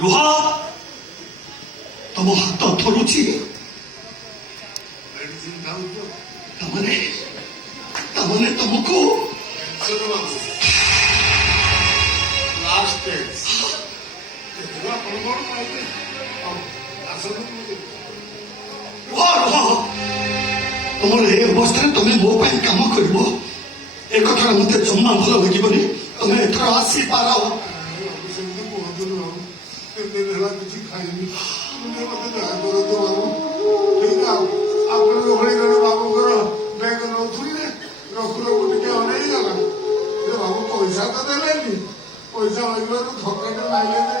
ରୁହ, ତମ ହାତ ଥରୁଛି। ତାମାନେ ତମକୁ ତମର ଏ ଅବସ୍ଥାରେ ତମେ ମୋ ପାଇଁ କାମ କରିବ, ଏ କଥାଟା ମତେ ଜମା ଭଲ ଲାଗିବନି। ତମେ ଏଥର ଆସିପାର। କିଛି ଖାଇନି, ମତେ ଦୟା କରନ୍ତୁ ବାବୁ। ଠିକ ଆପଣଙ୍କ ଭଳି ଜଣେ ବାବୁଙ୍କର ବ୍ୟାଙ୍କ ନଉଥିଲି, ରଖୁ ରଖୁ ଟିକେ ଅନେଇ ଗଲା। ବାବୁ ପଇସା ତ ଦେଲେନି, ପଇସା ମାଗିବାରୁ ଥକାଟେ ମାଇଲେ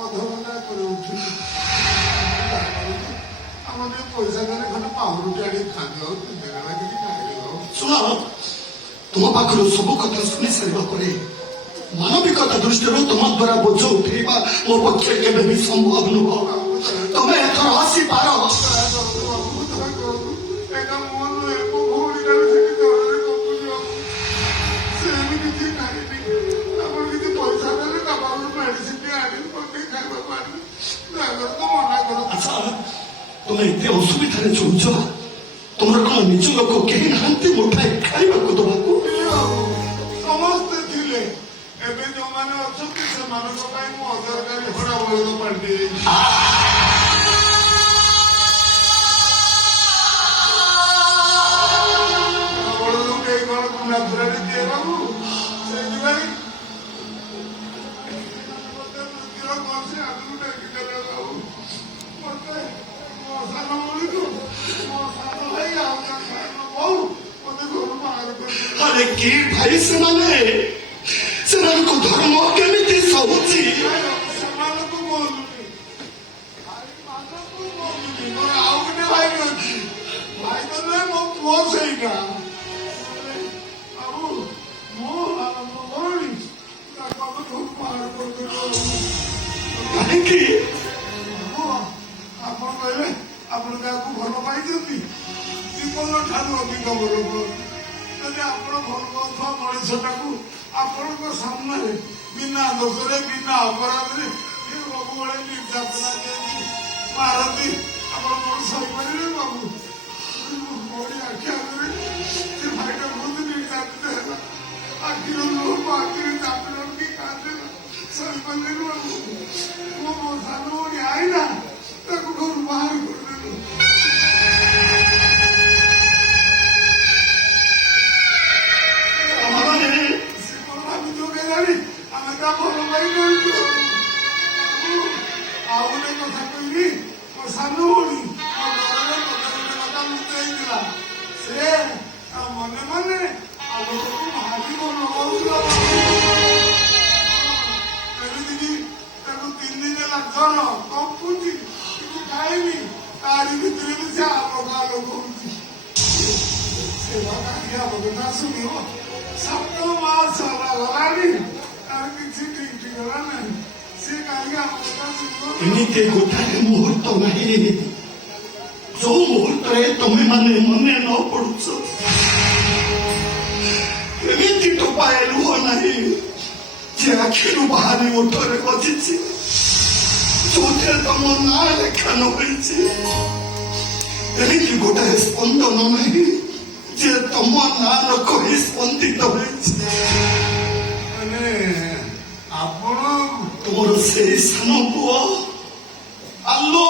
ଅଧଘଣ୍ଟା କରି ଉଠିଲି। ଆମର ଟିକେ ପଇସା ଦେଲେ ଖଣ୍ଡେ ପାଉରୁଟି ଆଣିକି ଖାଦ୍ୟ କିଛି ଖାଇବି। ଶୁଣ, ତୁମ ପାଖରୁ ସବୁ କଥା ଶୁଣି ସାରିବା ପରେ ମାନବିକତା ଦୃଷ୍ଟିରୁ ତୁମ ଦ୍ୱାରା ବୋଝ ଉଠେଇବା ମୋ ପକ୍ଷେ କେବେ ବି ସମ୍ଭବ ନୁହଁ। ତମେ ଏଥର ଆସିପାର। ଆଚ୍ଛା, ତମେ ଏତେ ଅସୁବିଧାରେ ଚଳୁଛ, ତୁମର କଣ ନିଜ ଲୋକ କେହି ନାହାନ୍ତି ମୁଠାଏ ଖାଇବାକୁ ଦେବାକୁ? ସମସ୍ତେ ଥିଲେ, ଏବେ ଯୋଉମାନେ ଅଛନ୍ତି ସେମାନଙ୍କ ପାଇଁ ମୁଁ ଅଦରକାରୀ ହଡ଼ା ବଳଦ ପାଲଟି ଯାଇଛି। ବଳଦକୁ କେହି କଣ କୁଣ୍ଡା ଫୁରାଡି ଦିଏ ବାବୁ, ସେଇଥିପାଇଁ ମତେ ମୃତ୍ୟୁର କୌଣସି ଆଗକୁ ଡାକିଦେଲେ ବାବୁ। ମତେ ମୋ ସାନ ଭଉଣୀକୁ, ମୋ ସାନ ଭାଇ ଆଉ ଜଣେ ସାନ ବୋଉ ମତେ ଘରୁ ବାହାର କରିଦେଲେ। ଆରେ କି ଭାଇ ସେମାନେ? ସେମାନଙ୍କୁ ଧର୍ମ କେମିତି ସହୁଛି? ସେମାନଙ୍କୁ କହୁଛନ୍ତି, ଭାଇମାନଙ୍କୁ କହୁଛନ୍ତି। ମୋର ଆଉ ଗୋଟେ ଭାଇ ଅଛି, ଭାଇ ତ ନୁହେଁ, ମୋ ପୁଅ ସେଇଟା। ବାବୁ, ମୁଁ ମୋ ଭଉଣୀ ତାକୁ ଆମେ ଘରୁ ବାହାର କରିଦେଲୁ। କାହିଁକି? ଆପଣ କହିଲେ ଆପଣ କାହାକୁ ଭଲ ପାଇଛନ୍ତି, ଜୀବନ ଠାରୁ ଅଧିକ ଭଲ ପାଆନ୍ତି। ଯଦି ଆପଣ ଭଲ ପାଉଥିବା ମଣିଷଟାକୁ ଆପଣଙ୍କ ସାମ୍ନାରେ ବିନା ଦୋଷରେ ବିନା ଅପରାଧରେ ସବୁବେଳେ ନିର୍ଯାତନା ଦିଅନ୍ତି, ମାରନ୍ତି, ଆପଣ କଣ ସହିପାରିବେ ବାବୁ? ମୋରି ଆଖି ଆଗରେ ସେ ଭାଇଟା ବହୁତ ନିର୍ଯାତିତ ହେଲା, ଆଖିର ଲୁହ ଆଖିରେ ଚାପି ରଖି କାନ୍ଦିଲା, ସହିପାରିଲେନି ବାବୁ। ମୋ ସାନ ଭଉଣୀ ଆଇଲା, ତାକୁ ଘରୁ ବାହାର କରିଦେଲୁ। ଆମେ ତା ଭଲ ପାଇ କହିଛୁ। ଆଉ ଗୋଟେ କଥା କହିବି, ମୋ ସାନ ଭଉଣୀ ମୋ ଘରରେ ମତେ ଗୋଟେ କଥା ଲୁଚେଇଥିଲା। ସେ ମନେ ମନେ ଆଉ ଗୋଟେକୁ ଭାରି ଭଲ ପାଉଥିଲା। ଏମିତିକି ତାକୁ 3 ଦିନ ହେଲା ଜ୍ୱର, କମ୍ପୁଛି, କିଛି ଖାଇନି, ତାରି ଭିତରେ ବି ସେ ଅଲଗା ହଉଛି। ସେ କାହିଁକି ଆମ କଥା ଶୁଣିବ? 7 ମାସ ହେଲା ଗଲାଣି, ଏମିତି ଗୋଟାଏ ମୁହୂର୍ତ୍ତ ନାହିଁ ଯୋଉ ମୁହୂର୍ତ୍ତରେ ତମେ ମାନେ ମନେ ନ ପଡୁଛ, ଏମିତି ଟୋପାଏ ଲୁହ ନାହିଁ ଯେ ଆଖିରୁ ବାହାରି ଓଠରେ ବଜିଛି, ଯୋଉଥିରେ ତମ ନାଁ ଲେଖା ନ ହୋଇଛି। ଏମିତି ଗୋଟାଏ ସ୍ପନ୍ଦନ ନାହିଁ ଯେ ତମ ନାଁ ନ କହି ସ୍ପନ୍ଦିତ ହୋଇଛି। ଆପଣ ତୁମର ସେଇ ସାନ ପୁଅ ଆଲୋ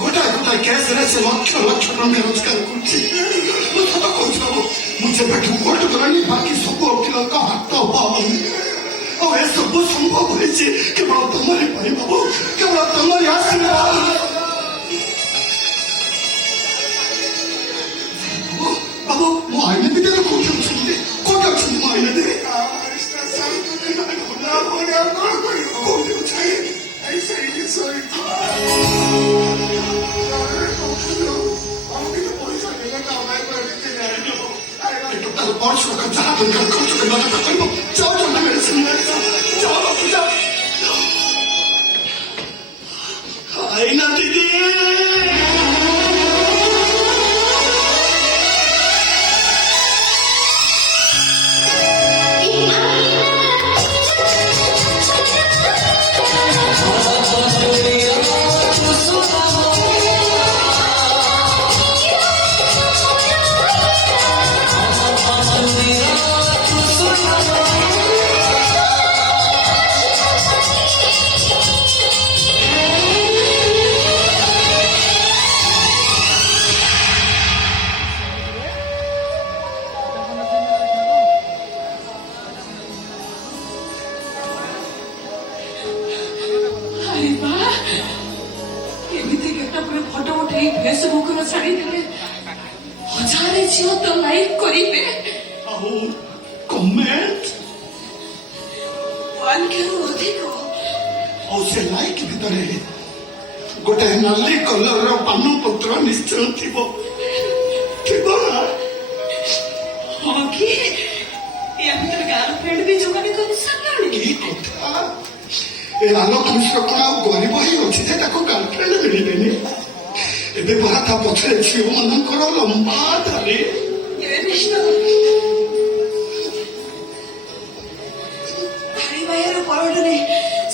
ଗୋଟାଏ କେସରେ ସେ ଲକ୍ଷ ଲକ୍ଷ ଟଙ୍କା ରୋଜଗାର କରୁଛି। ମୁଁ ସତ କହୁଛି ବାବୁ, ମୁଁ ଯେବେଠୁ କୋର୍ଟ ଗଲାଣି ବାକି ସବୁ ଓକିଲଙ୍କ ହାତ ବନ୍ଦ। ଆଉ ଏସବୁ ସମ୍ଭବ ହୋଇଛି କେବଳ ତମରି ପାଇଁ ବାବୁ, କେବଳ ତମରି ଆଶୀର୍ବାଦ। ବାବୁ, ମୁଁ ଆଇନ ବିଦ୍ୟାରେ କୋଉଠି ଅଛନ୍ତି? କହିଲେ ଦେ କଣ କରିବ କୋଉଠି ଅଛି ଏଇ ସେଇଠି ଶୋଇଥିବ ପଇସା ଦେଲେ କାମାଇ ତାର ପର୍ସ ରଖ ଯାହା ଦରକାର ଖର୍ଚ୍ଚ କରିବା କଥା କରିବ ଯାଅ ଜଲ୍ଦି ମେଡିସିନ ଯାଅ ବାବୁ ଯାଅ ଆଇନା ଦିଦି अरे वाह एमिति गेटा पर फोटो उठाई फेसबुक रे छाड़ी देले हजारे झियो तो लाइक करिबे ଆଉ କମେଣ୍ଟ वन के अधिक ଆଉ ସେ ଲାଇକ୍ ଭିତରେ ଗୋଟେ ନାଲି କଲରର ପାନ ପତ୍ର ନିଶ୍ଚୟ ଥିବ ଥିବ ନା हो कि या भीतर गर्लफ्रेंड भी जोगानी कर सकलानी କି କଥା ଏ ଆଲୋକ ମିଶ୍ର କଣ ଆଉ ଗରିବ ହେଇ ଅଛି ଯେ ତାକୁ ଗାର୍ଲଫ୍ରେଣ୍ଡ ମିଳିବେନି ଏବେ ପରା ତା ପଛରେ ଝିଅମାନଙ୍କର ଲମ୍ବା ଧାରି ये रिश्ता धारी बाहर परोडने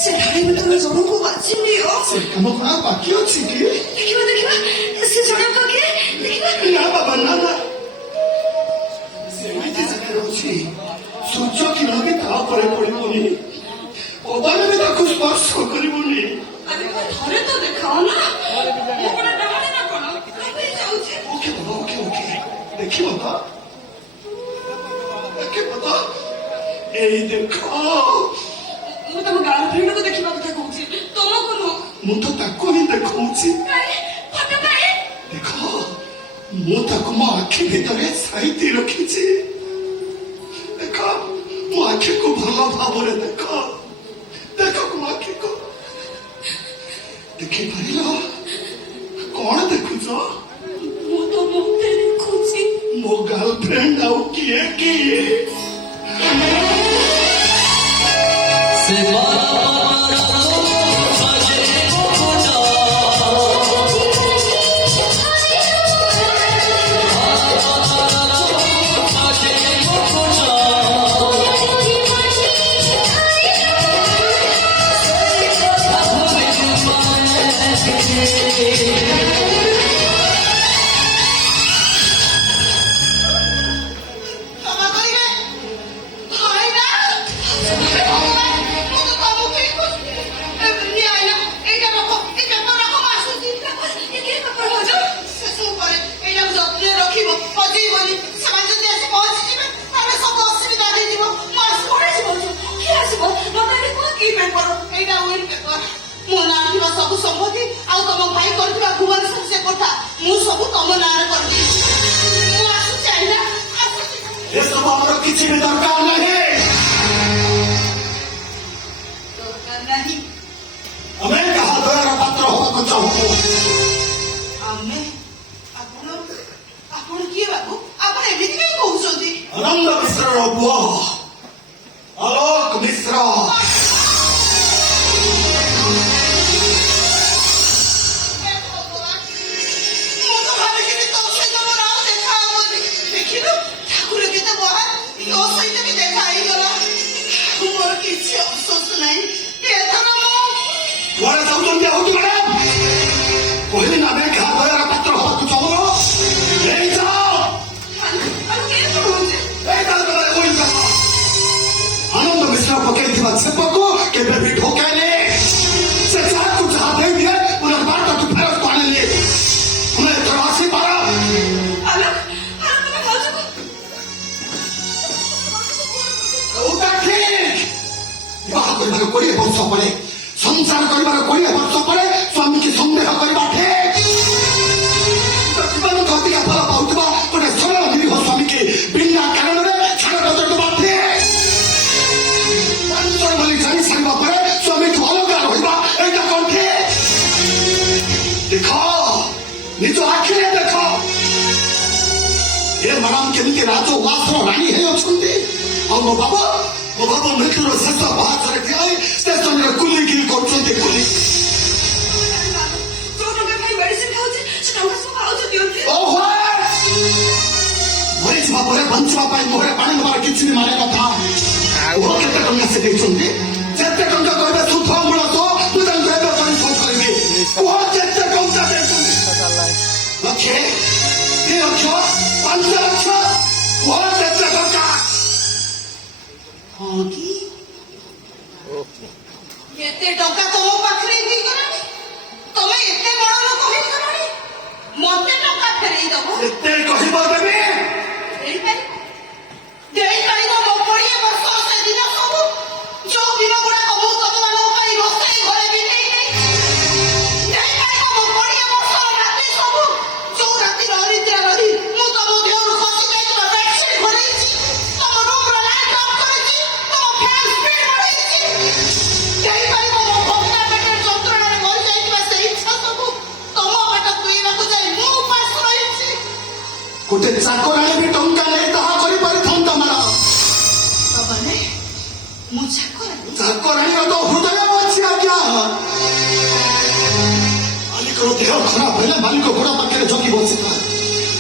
से धारी भीतर जणो को बाची लियो ସେ କାମ କଣ ଆଉ ବାକି ଅଛି କି देखिबा से जणो को के देखिबा ନା ବାବା ନା ନା ସେମିତି ଜାଗାରେ ଅଛି ସୂର୍ଯ୍ୟ କିରଣ ବି ତା ଉପରେ ପଡିବନି ପବନ ବି ତାକୁ ସ୍ପର୍ଶ କରିବନି अरे थरे तो देखाओ ना वो बड़ा डहाणे ना कोन कभी जाउचे ओके बाबा ओके ଦେଖିବ ତ ଦେଖିବ ତ ଏଇ ଦେଖ ମୁଁ ତମ ଗାର୍ଲଫ୍ରେଣ୍ଡ କୁ ଦେଖିବା କଥା କହୁଛି ତମକୁ ନୁହଁ ମୁଁ ତ ତାକୁ ହିଁ ଦେଖଉଛି କାଇଁ ଫଟୋ ପାଇଁ ଦେଖ ମୁଁ ତାକୁ ମୋ ଆଖି ଭିତରେ ସାଇତି ରଖିଛି ଦେଖ ମୋ ଆଖିକୁ ଭଲ ଭାବରେ ଦେଖ ଦେଖ ମୋ ଆଖିକୁ ଦେଖିପାରିଲ କଣ ଦେଖୁଛ ମୁଁ ତ ମୋତେ ଦେଖୁଛି ମୋ ଗାର୍ଲଫ୍ରେଣ୍ଡ ଆଉ କିଏ କିଏ ক্ষমা করিবে হয় না ମୁଁ ତ ତମକୁ ହିଁ ଖୋଜୁଥିଲି ନିଆ ଆଇଲା ଏଇଟା ରଖ ଏ ପେପର ରଖ ମୁଁ ଆସୁଛି ଏ କି ପେପର ଭାଉଜ ସେସବୁ ପରେ ଏଇଟାକୁ ଯତ୍ନରେ ରଖିବ ହଜେଇବନି ସେମାନେ ଯଦି ଆସି ପହଞ୍ଚିଯିବେ ତାହେଲେ ସବୁ ଅସୁବିଧା ହେଇଯିବ ମୁଁ ଆସି କଣ ଆସିବ କିଏ ଆସିବ ମତେ ଆଗେ କୁହ କି ପେପର ଏଇଟା ୱିଲ୍ ପେପର ମୋ ନାଁ ଥିବା ସବୁ ସମ୍ପତ୍ତି ଆଉ ତମ ଭାଇ କରିଥିବା ଭୁବନେଶ୍ୱର ସେ କୋଠା ମୁଁ ସବୁ ତମ ନାଁରେ କରିଦେଇଛି ମୁଁ ଆସୁଛି ଆଇଲା ଆସୁଛି ଏସବୁ ଆମର କିଛି ବି ଦରକାର ନାହିଁ ଦରକାର ନାହିଁ ଆମେ କାହା ଦୟାର ପାତ୍ର ହବାକୁ ଚାହୁଁ ଆମେ ଆପଣ କିଏ ବାବୁ ଆପଣ ଏମିତି କାହିଁ କହୁଛନ୍ତି ଆନନ୍ଦ ମିଶ୍ରର ପୁଅ ଆଲୋକ ମିଶ୍ର ମୁଁ ତ ଭାବିଥିଲି ତୋ ସହିତ ମୋର ଆଉ ଦେଖା ହବନି ଦେଖିଲୁ ଠାକୁର କେତେ ମହାନ ତୋ ସହିତ ବି ଦେଖା ହେଇଗଲା ମୋର କିଛି ଅଫସୋସ ନାହିଁ ଏଥର ମୁଁ କୁଆଡ଼େ ଯାଉଛନ୍ତି ଆହୁତି ମ୍ୟାଡାମ କହିଲି ନା ଆମେ କାହା ଦୟାର ପାତ୍ର ହବାକୁ ଚାହୁଁ ଏଇ ଯାଅ କେମିତି ରହୁଛି ଏଇ ତାର ଆନନ୍ଦ ମିଶ୍ର ପକେଇଥିବା ଛେପକୁ କେବେ ବି ଠକାଇଲେ ସେ ଯାହାକୁ ଯାହା ଦେଇଦିଏ ପୁନର୍ବାର ତାକୁ ଫେରସ୍ତ ଆଣିଲେ ତୁମେ ଏଥର ଆସିପାର ଆଲୋକ ତମେ ଭାଉଜକୁ ଏଇଟା ଠିକ ବିବାହ କରିବାର 20 ବର୍ଷ ପରେ ସଂସାର କରିବାର 20 ବର୍ଷ ପରେ ସ୍ୱାମୀକି ସନ୍ଦେହ କରିବା ଠିକ ଜୀବନକୁ ଅଧିକା ଭଲ ପାଉଥିବା ଗୋଟେ ସରଳ ନିରୀହ ସ୍ୱାମୀକି ବିନା କାରଣରେ ଛାଡ଼ କରିଦେବା ଠିକ କେମିତି ରାଜ ଉଆସର ରାଣୀ ହେଇ ଅଛନ୍ତି। ଆଉ ମୋ ବାବା ମୃତ୍ୟୁର ଶେଷ ପାହାଚରେ ଠିଆ ହୋଇ ଷ୍ଟେସନରେ କୁଲିକିରି କରୁଛନ୍ତି କୁଲି। ଯୋଉ ଟଙ୍କା ପାଇଁ ମେଡିସିନ ଖାଉଛି ସେ ଟଙ୍କା ସବୁ ଭାଉଜ ଦିଅନ୍ତି। ଓହୋ ମରିଯିବା ପରେ ବଞ୍ଚିବା ପାଇଁ ମୁହଁରେ ପାଣି ଦେବାର କିଛି ବି ମାନେ କଥା। କୁହ କେତେ ଟଙ୍କା ସେ ଦେଇଛନ୍ତି? ଯେତେ ଟଙ୍କା କହିବେ ସୁଧ ମୂଳ ସହ ମୁଁ ତାଙ୍କୁ ଏବେ ପରିଶୋଧ କରିବି। କୁହ କେତେ ଟଙ୍କା ଦେଇଛନ୍ତି? ଲକ୍ଷେ 2 ଲକ୍ଷ 5 ଲକ୍ଷ କୁହ କେତେ ଟଙ୍କା? ହଁ କି ଏତେ ଟଙ୍କା ତମ ପାଖରେ ହେଇଗଲାଣି? ତମେ ଏତେ ବଡ ଲୋକ ହେଇଗଲାଣି ମତେ ଟଙ୍କା ଫେରେଇ ଦବ? ଏତେ କହିବ ଦେବି। ଦେଇପାରିବ ମୋ 20 ବର୍ଷ ସେ ଦିନ ସବୁ ଯୋଉ ଦିନ ଗୁଡାକ ମୁଁ ତମମାନଙ୍କ ପାଇଁ ରୋଷେଇ ଘରେ ବି ଦେଇପାରିବ ମୋ 20 ବର୍ଷର ରାତି ସବୁ ଯୋଉ ରାତିର ଅନିଦ୍ରା ରହି ମୁଁ ତମ ଦେହରୁ ଖସି ଯାଇଥିବା ବେଡସିଟ୍ ଘୋଡ଼େଇଛି, ତମ ରୁମର ଲାଇଟ୍ ଅଫ୍ କରିଛି, ତମ ଫ୍ୟାନ୍ ସ୍ପିଡ୍ ବଢେଇଛି। ଦେଇପାରିବ ମୋ ଭକ୍ତା ପେଟରେ ଯନ୍ତ୍ରଣାରେ ମରିଯାଇଥିବା ସେ ଇଚ୍ଛା ସବୁ ତମ ପେଟ ପିଇବାକୁ ଯାଇ ମୁଁ ଉପାସ ରହିଛି। ଗୋଟେ ଚାକରାଣୀ ବି ଟଙ୍କା ନେଇ ତାହା କରିପାରିଥାନ୍ତା ମ୍ୟାଡାମ। ମାନେ ମୁଁ ଚାକରାଣୀର ତ ହୃଦୟ ଅଛି ଆଜ୍ଞା। ମାଲିକର ଦେହ ଖରାପ ହେଲେ ମାଲିକ ଘୋଡ଼ା ପାଖରେ ଜଗି ବସିଥାଏ।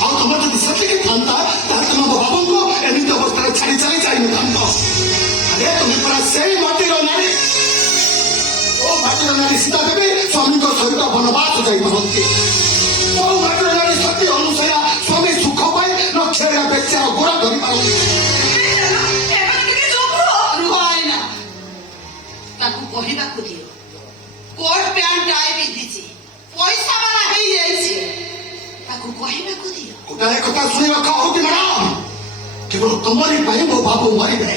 ଆଉ ତମର ଯଦି ସେତିକି ଥାନ୍ତା ତାହେଲେ ତମ ବାବାଙ୍କୁ ଏମିତି ଅବସ୍ଥାରେ ଛାଡ଼ି ଚାଲି ଯାଇନଥାନ୍ତ। ଆରେ ତମେ ପରା ସେଇ ମାଟିର ନାରୀ। ଓ ମାଟିର ନାରୀ ସୀତା ଦେବୀ ସ୍ୱାମୀଙ୍କ ସହିତ ବନବାସ ଯାଇପାରନ୍ତି। ଓ ମାଟିର ନାରୀ ସତୀ ଅନୁସୟା ସ୍ୱାମୀ ସୁଖ ପାଇଁ ଲକ୍ଷ୍ୟରେ ବେଚାର ଗୋଡ଼ ଧରିପାରନ୍ତି। ତାକୁ କହିବାକୁ ଦିଅ କୋଟ ପ୍ୟାଣ୍ଟ ଟାଏ ପିନ୍ଧିଛି, ପଇସା ବାଲା ହେଇଯାଇଛି, ତାକୁ କହିବାକୁ ଦିଅ। ଗୋଟାଏ କଥା ଶୁଣି ରଖ ହଉଛି ମ୍ୟାଡାମ, କେବଳ ତମରି ପାଇଁ ମୋ ବାବୁ ମରିବେ।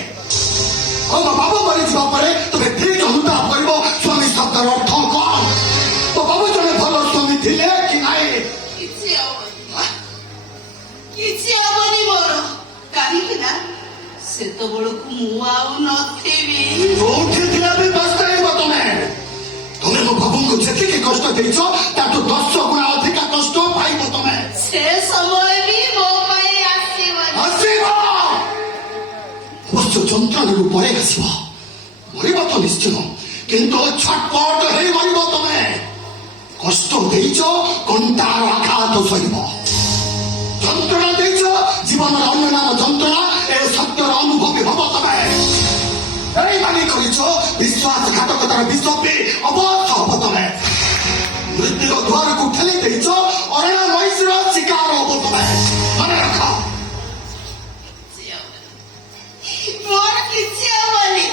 ଆଉ ମୋ ବାବୁ ମରିଯିବା ପରେ ତମେ ଠିକ ଅନୁତାପ କରିବ ସ୍ୱାମୀ ଶବ୍ଦର ଅର୍ଥ କଣ। ମୋ ବାବୁ ଜଣେ ଭଲ ସ୍ୱାମୀ ଥିଲେ କି ନାହିଁ? କିଛି ହବନି ମୋର, କାହିଁକି ନା ସେତେବେଳକୁ ମୁଁ ଆଉ ନଥିବି। ଯୋଉଠି ଥିଲେ ବି ପସ୍ତାଇବ ତମେ। ତମେ ମୋ ବାବୁଙ୍କୁ ଯେତିକି କଷ୍ଟ ଦେଇଛ ତାଠୁ 10 ଗୁଣା ଅଧିକା କଷ୍ଟ ପାଇବ ତମେ। ସେ ସମୟ ବି ମୋ ପାଇଁ ଆସିବନି। ଆସିବ ଅବଶ୍ୟ ଯନ୍ତ୍ରଣାରୁ ପରେ ଆସିବ। ମରିବ ତ ନିଶ୍ଚିତ, କିନ୍ତୁ ଛଟପଟ ହେଇ ମରିବ ତମେ। କଷ୍ଟ ଦେଇଛ କଣ୍ଟାର ଆଘାତ ସହିବ। ଯନ୍ତ୍ରଣା ଦେଇଛ ଜୀବନର ଅନ୍ୟ ନାମ ଯନ୍ତ୍ରଣା, ଏ ସତ୍ୟର ଅନୁଭବୀ ହବ ତମେ। ବେଇମାନି କରିଛ ବିଶ୍ୱାସଘାତକତାର ବିଷ ପିଇ ଅବଶ ହବ ତମେ। ମୃତ୍ୟୁର ଦ୍ୱାରକୁ ଠେଲି ଦେଇଛ ଅରଣ୍ୟ ମହିଷୀର ଶିକାର ହବ ତମେ। ମନେ ରଖ। ମୋର କିଛି ହବନି,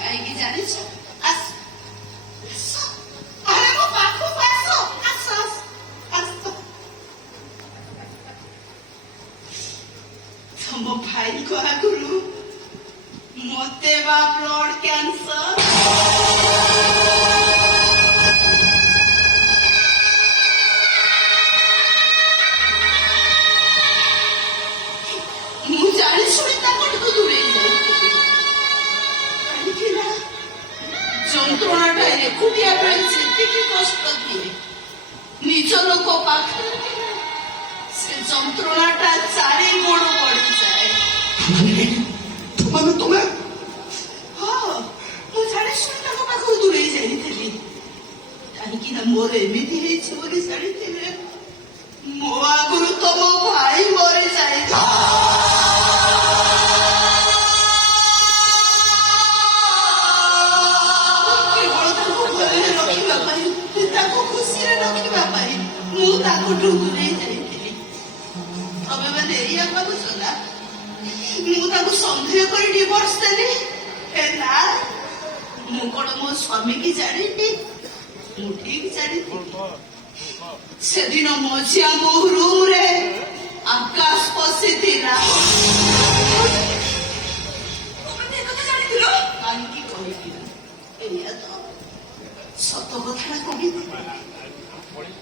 କାହିଁକି ଜାଣିଛ? ଆସ ଆରେ ମୋ ପାଖକୁ ଆସ, ଆସ ଆସ। ତମ ଭାଇଙ୍କ ଆଗରୁ ମତେ ବା ବ୍ଲଡ କ୍ୟାନ୍ସର। ମୁଁ ଜାଣି ଶୁଣି ତାଙ୍କଠୁ ଦୂରେଇ ଯାଇଥିଲି, କାହିଁକି ନା ଯନ୍ତ୍ରଣାଟା ଏକୁଟିଆ ବେଳେ ଯେତିକି କଷ୍ଟ ଦିଏ ନିଜ ଲୋକ ପାଖରେ ସେ ଯନ୍ତ୍ରଣାଟା 4 ଗୁଣ ବଢିଯାଏ। ତମେ ହଁ, ମୁଁ ଜାଣି ଶୁଣି ତାଙ୍କ ପାଖରୁ ଦୂରେଇ ଯାଇଥିଲି, କାହିଁକି ନା ମୋର ଏମିତି ହେଇଛି ବୋଲି ଜାଣିଥିଲେ ମୋ ଆଗରୁ ତମ ଭାଇ ମରି ଯାଇଥିଲା। କେବଳ ତାକୁ ଘରେ ରଖିବା ପାଇଁ, ତାକୁ ଖୁସିରେ ରଖିବା ପାଇଁ ମୁଁ ତାଙ୍କଠୁ ଦୂରେଇ ଯାଇଥିଲି। ତମେ ମାନେ ଏଇଆ ଭାବୁଛ ନା ମୁଁ ତାକୁ ସନ୍ଦେହ କରି ଡିଭୋର୍ସ ଦେଲି? ନା, ମୁଁ କଣ ମୋ ସ୍ୱାମୀ କି ଜାଣିନି? ମୁଁ ଠିକ ଜାଣିଥିଲି। ସେଦିନ ମଝିଆ ମୋ ରୁମରେ ଆକାଶ ପଶିଥିଲା। ଜାଣିଥିଲ? କାହିଁକି କହିବି? ଏଇଆ ତ ସତ କଥାଟା କହିଥିଲି।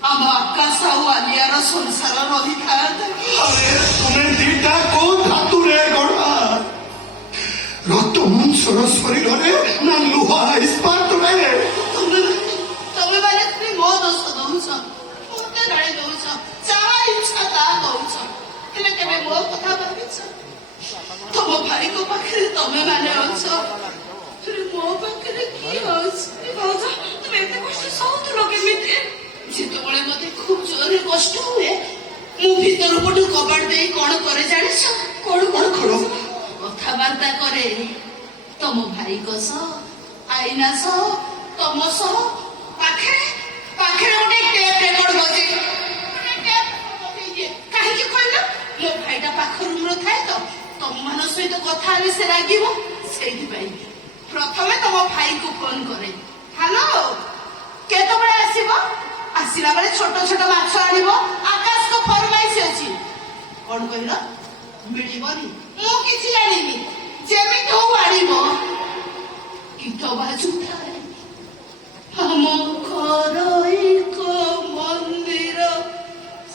ଆମ ଆକାଶ ଆଉ ଆଲିଆର ସଂସାର ରହିଥାନ୍ତା। ଆରେ ତମେ ଦିଟା କୋଉ ଧାତୁରେ ଗଢା? ରକ୍ତ ମାଂସର ଶରୀରରେ ନା ଲୁହା ଇସ୍ପାତରେ? ତମେ ମାନେ ମୋ ଦୋଷ ଦଉଛ, ମତେ ଗାଳି ଦଉଛ, ଯାହା ଇଚ୍ଛା ତାହା ଦଉଛ, ହେଲେ କେବେ ମୋ କଥା ଭାବି କରିଛ ତମ ଭାଇଙ୍କ ପାଖରେ ତମେ ମାନେ ଅଛ ମୋ ପାଖରେ କିଏ ଅଛି ଭାଉଜ ତୁମେ ଏତେ କଷ୍ଟ ସହୁଥିଲ କେମିତି ଯେତେବେଳେ ମତେ ଖୁବ ଜୋରରେ କଷ୍ଟ ହୁଏ ମୁଁ ଭିତର ପଟୁ କବାଟ ଦେଇ କଣ କରେ ଜାଣିଛ କଣ କଥାବାର୍ତ୍ତା କରେ ତମ ଭାଇଙ୍କ ସହ ଆଇନା ସହ ତମ ସହ ପାଖରେ ପାଖରେ ଗୋଟେ ଟେପ୍ ରେକର୍ଡ ବଜେ କାହିଁକି କହିଲ ମୋ ଭାଇଟା ପାଖ ରୁମରେ ଥାଏ ତ ତମମାନଙ୍କ ସହିତ କଥା ହେଲେ ସେ ରାଗିବ ସେଇଥିପାଇଁ ପ୍ରଥମେ ତମ ଭାଇକୁ ଫୋନ କରେ ହ୍ୟାଲୋ କେତେବେଳେ ଆସିବ ଆସିଲା ବେଳେ ଛୋଟ ଛୋଟ ମାଛ ଆଣିବ ଆକାଶକୁ ଫରମାଇଶ ଅଛି କଣ କହିଲ ମିଳିବନି ମୁଁ କିଛି ଜାଣିନି ଯେମିତି ହଉ ଆଣିବ ଗୀତ ବାଜୁଥାଏ ଆମ ଘର ଏକ ମନ୍ଦିର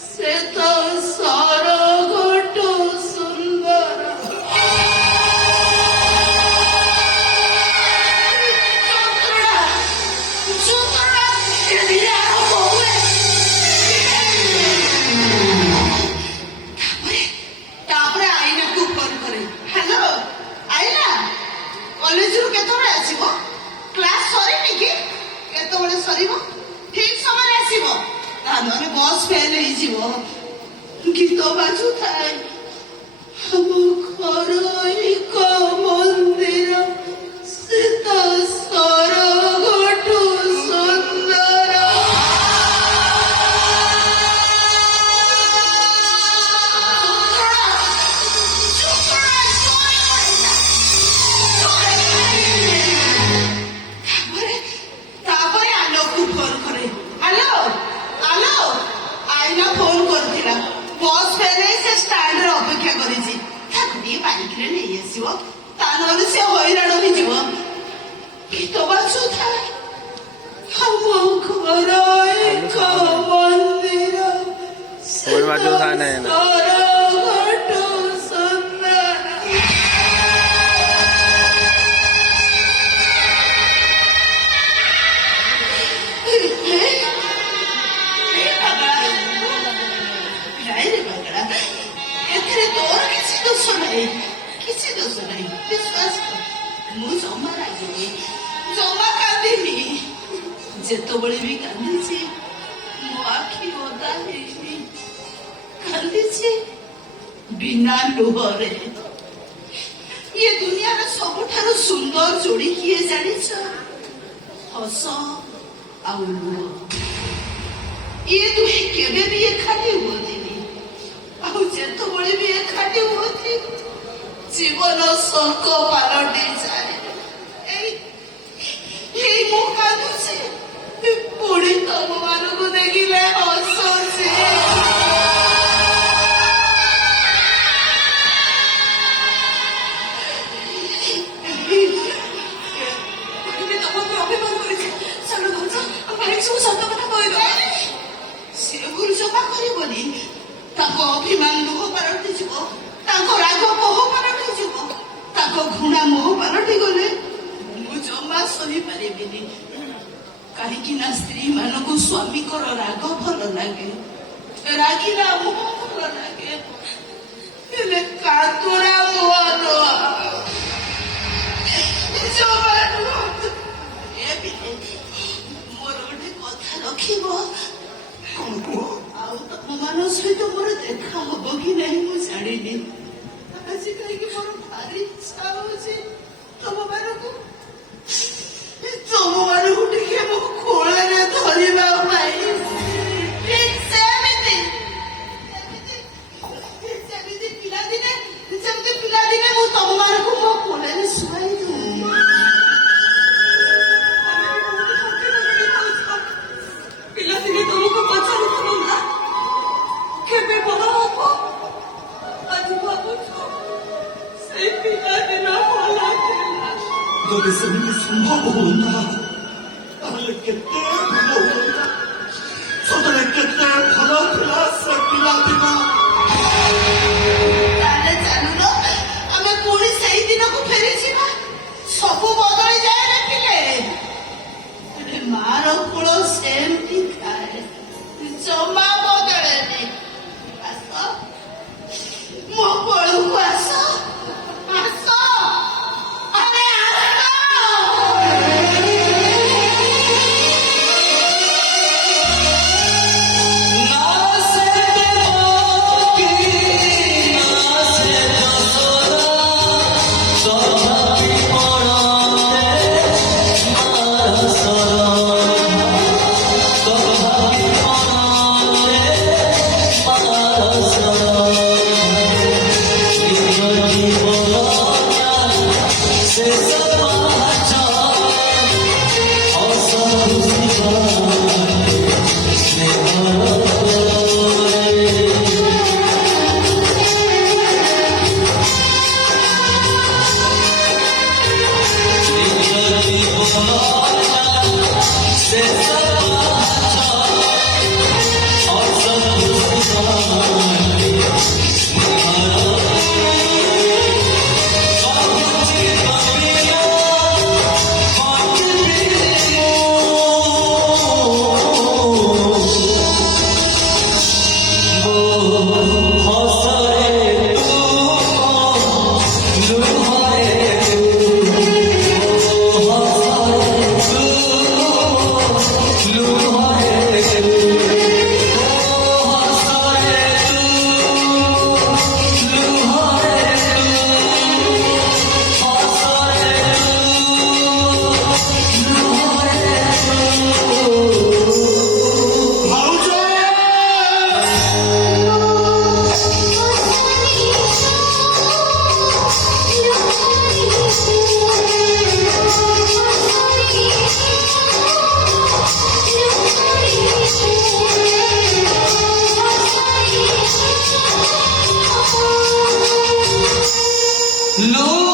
ସେ ତ ସରଗଠୁ ସୁନ୍ଦର ତାପରେ ଆଇନାକୁ ଫୋନ କରେ ହ୍ୟାଲୋ ଆଇନା କଲେଜରୁ କେତେବେଳେ ଆସିବ କ୍ଲାସ ସରିନି କି କେତେବେଳେ ସରିବ ଠିକ ସମୟରେ ଆସିବ ତାହେଲେ ବସ୍ ଫେଲ୍ ହେଇଯିବ ଗୀତ ବାଜୁଥାଏ ଆମ ଘର ଏକ ମନ୍ଦିର ସେ ତ ସରଗଠୁ ସୁନ୍ଦର ତାପରେ ଆଲୋକକୁ ଫୋନ କରେ ହ୍ୟାଲୋ ହ୍ୟାଲୋ ଆଇନା ଫୋନ କରିଥିଲା ବସ୍ ଫେଲ୍ ହେଇ ସେ ଷ୍ଟାଣ୍ଡରେ ଅପେକ୍ଷା କରିଛି ତାକୁ ଟିକେ ବାଇକରେ ନେଇ ଆସିବ ତା ନହେଲେ ସେ ହଇରାଣ ହେଇଯିବ ଗୀତ ବାଜୁଥାଏ ଆମ ଘର ଏକ ମନ୍ଦିର ସେ ତ ସରଗଠୁ ସୁନ୍ଦର ଏଥିରେ ତୋର କିଛି ଦୋଷ ନାହିଁ ବିଶ୍ୱାସ କର ମୁଁ ଜମା ରାଗିନି ଜମା କାନ୍ଦିନି ଯେତେବେଳେ ବି କାନ୍ଦିଛି ମୋ ଆଖି ଓଦା ହେଇନି କାନ୍ଦିଛି ବିନା ଲୁହରେ ଇଏ ଦୁନିଆର ସବୁଠାରୁ ସୁନ୍ଦର ଯୋଡି କିଏ ଜାଣିଛ ହସ ଆଉ ଲୁହ ଇଏ ଦୁହେଁ କେବେ ବି ଏକାଠି ହୁଅନ୍ତିନି ଆଉ ଯେତେବେଳେ ବି ଏକାଠି ହୁଅନ୍ତି ଜୀବନ ଶୋକ ପାଲଟି ଯାଏ ଏଇ ମୁଁ କାନ୍ଦୁଛି ପୁଣି ତମ ମାନଙ୍କୁ ଦେଖିଲେ ହସୁଛି ତମକୁ ଅଭିମାନ କରିଛି ସାନ ଭାଉଜ ଭାଇ ସବୁ ସତ କଥା କହିଦବ ସେ ଭୁଲ ଜମା କରିବନି ତାଙ୍କ ଅଭିମାନ ଲୁହ ପାଲଟି ଯିବ ତାଙ୍କ ରାଗ ମୋହ ପାଲଟି ଯିବ ତାଙ୍କ ଘୃଣା ମୋହ ପାଲଟି ଗଲେ ମୁଁ ଜମା ସହିପାରିବିନି କାହିଁକି ନା ସ୍ତ୍ରୀ ମାନଙ୍କୁ ସ୍ୱାମୀଙ୍କର ରାଗ ଭଲ ଲାଗେ ରାଗିଲା ମୁହ ଭଲ ଲାଗେ ହେଲେ କାତୁରା ମୁହ ନୁହଁ ଜମା ନୁହଁ ମୋର ଗୋଟେ କଥା ରଖିବ ଆଉ ତମମାନଙ୍କ ସହିତ ମୋର ଦେଖା ହବ କି ନାହିଁ ମୁଁ ଜାଣିନି ଆଜି କାହିଁକି ମୋର ଭାରି ଇଚ୍ଛା ହଉଛି ତମମାନଙ୍କୁ ଟିକେ ମୋ କୋଳରେ ଧରିବା ପାଇଁ ସେମିତି ପିଲାଦିନେ ମୁଁ ତମମାନଙ୍କୁ ମୋ କୋଳରେ ଶୁଆଇ ଦଉନି ପିଲାଦିନେ ତମକୁ ପଚାରୁଥିଲ ନା କେବେ ବଡ ହବ ଆଜି ଭାବୁଛୁ ସେଇ ପିଲାଦିନ ଭଲ ଥିଲା ଯଦି ସେମିତି ସମ୍ଭବ ହୁଅନ୍ତା